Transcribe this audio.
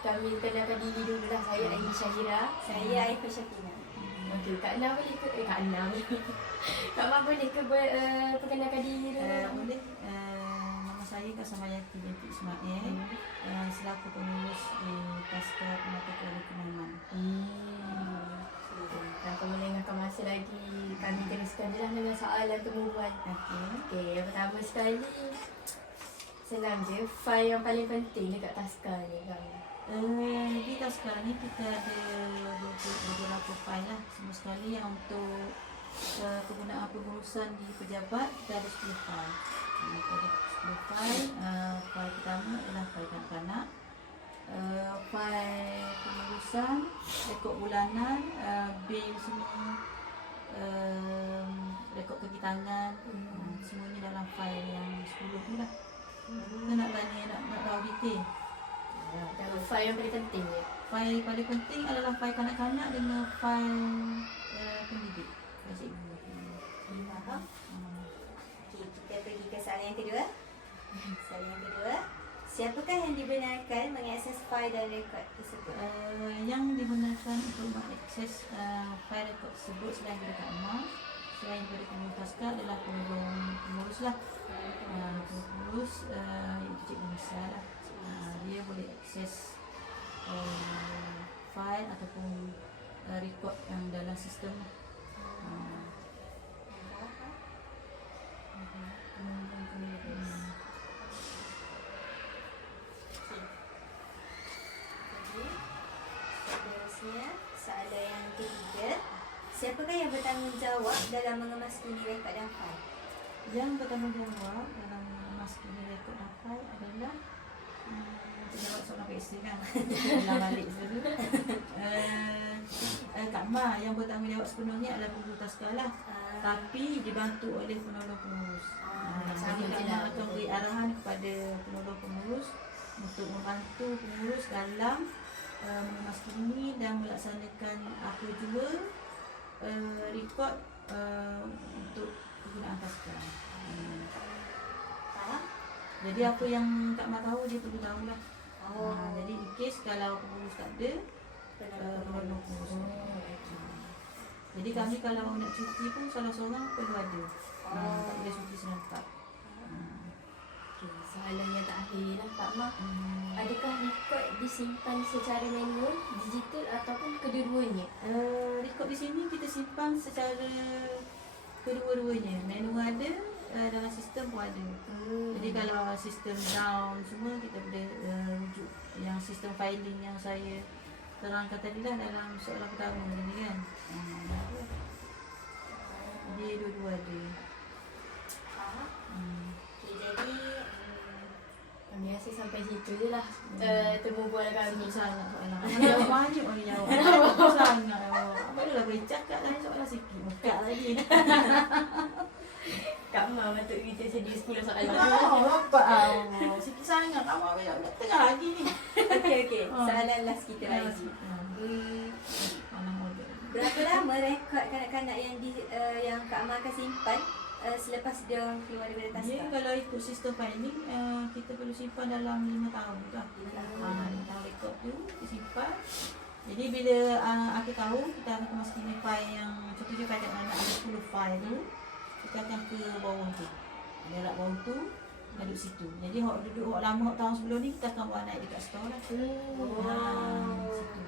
kami kenalkan diri dulu lah. Saya Aini Syahira. Saya Aifah Syafina. Okey, Kak Ana boleh ke? Kak Ana boleh. Kak Mak boleh ke perkenalkan diri dulu? Boleh. Nama saya Kak Samayati binti Ismail. Selaku pengurus di Taskar Mata Keluarga Kemangan. Tanpa melengahkan masa lagi, kami teruskan je lah dengan soalan perumuan. Okey, yang pertama sekali, senang je. File yang paling penting dekat Taskar ni kami. Di Taskar ni kita ada beberapa file lah. Semua sekali yang untuk penggunaan pengurusan di pejabat kita ada 10 file. Kita ada 10 file. File pertama adalah file kanak-kanak. File pengurusan, rekod bulanan, bil semua, rekod kaki tangan, semuanya dalam file yang 10 tu lah. Kita nak tanya, nak tahu detail. File yang paling penting je. File paling penting adalah file kanak-kanak dengan file pendidik. Faham? Okey, kita pergi ke soalan yang kedua. Soalan yang kedua. Siapakah yang dibenarkan mengakses file dan rekod tersebut? Yang digunakan untuk mengakses file rekod tersebut selain daripada Kak Mak, selain daripada pengurus Taskar adalah pengurus lah. Pengurus iaitu Cikgu Nisa lah. Dia boleh akses file ataupun rekod yang dalam sistem lah. Seterusnya, soalan yang ketiga. Siapakah yang bertanggungjawab dalam mengemas bunyi rekod dan file? Yang bertanggungjawab dalam mengemas bunyi rekod dan file adalah jawab soalan PSC kan. Ulang balik dulu. Kak Ma yang bertanggungjawab sepenuhnya adalah pengurus Taskar lah. Tapi dibantu oleh penolong pengurus. Jadi Kak Ma akan beri arahan kepada penolong pengurus untuk membantu pengurus dalam mengemas bunyi dan melaksanakan apa jua rekod untuk penggunaan Taskar. Jadi apa yang Kak Ma tahu dia perlu tahu lah. Jadi in case kalau pengurus tak ada, penolong pengurus. Jadi kami kalau nak cuti pun salah seorang perlu ada. Tak boleh cuti serentak. Okey, soalan yang terakhir lah Kak Mak. Adakah rekod disimpan secara manual, digital ataupun kedua-duanya? Rekod di sini kita simpan secara kedua-duanya. Manual ada, dalam sistem pun ada. Jadi kalau sistem down semua kita boleh rujuk yang sistem filing yang saya terangkan tadi lah dalam soalan pertama tadi kan. Jadi dua-dua ada. Okay, jadi Kami rasa sampai situ je lah temu bual kami. Sangat soalan. Jawab banyak orang jawab. Sangat awak. Apa dah boleh cakap lah soalan sikit. Buka lagi. Kak Ma patut kita sedia 10 soalan. Nampak sikit sangat. Kamu tengah lagi ni. okey. Soalan last kita lagi. Berapa lama rekod kanak-kanak yang Kak Ma akan simpan selepas dia keluar daripada Dia Taskar? kalau ikut sistem filing, kita perlu simpan dalam 5 tahun lah. 5 tahun rekod tu disimpan. Jadi bila akhir tahun kita akan kemasukan file yang contohnya file anak ada 10 file tu, kita akan ke bawah tu. Jarak bawah tu duduk situ. Jadi hok duduk hok lama hok tahun sebelum ni kita akan buat naik dekat store lah. Situ.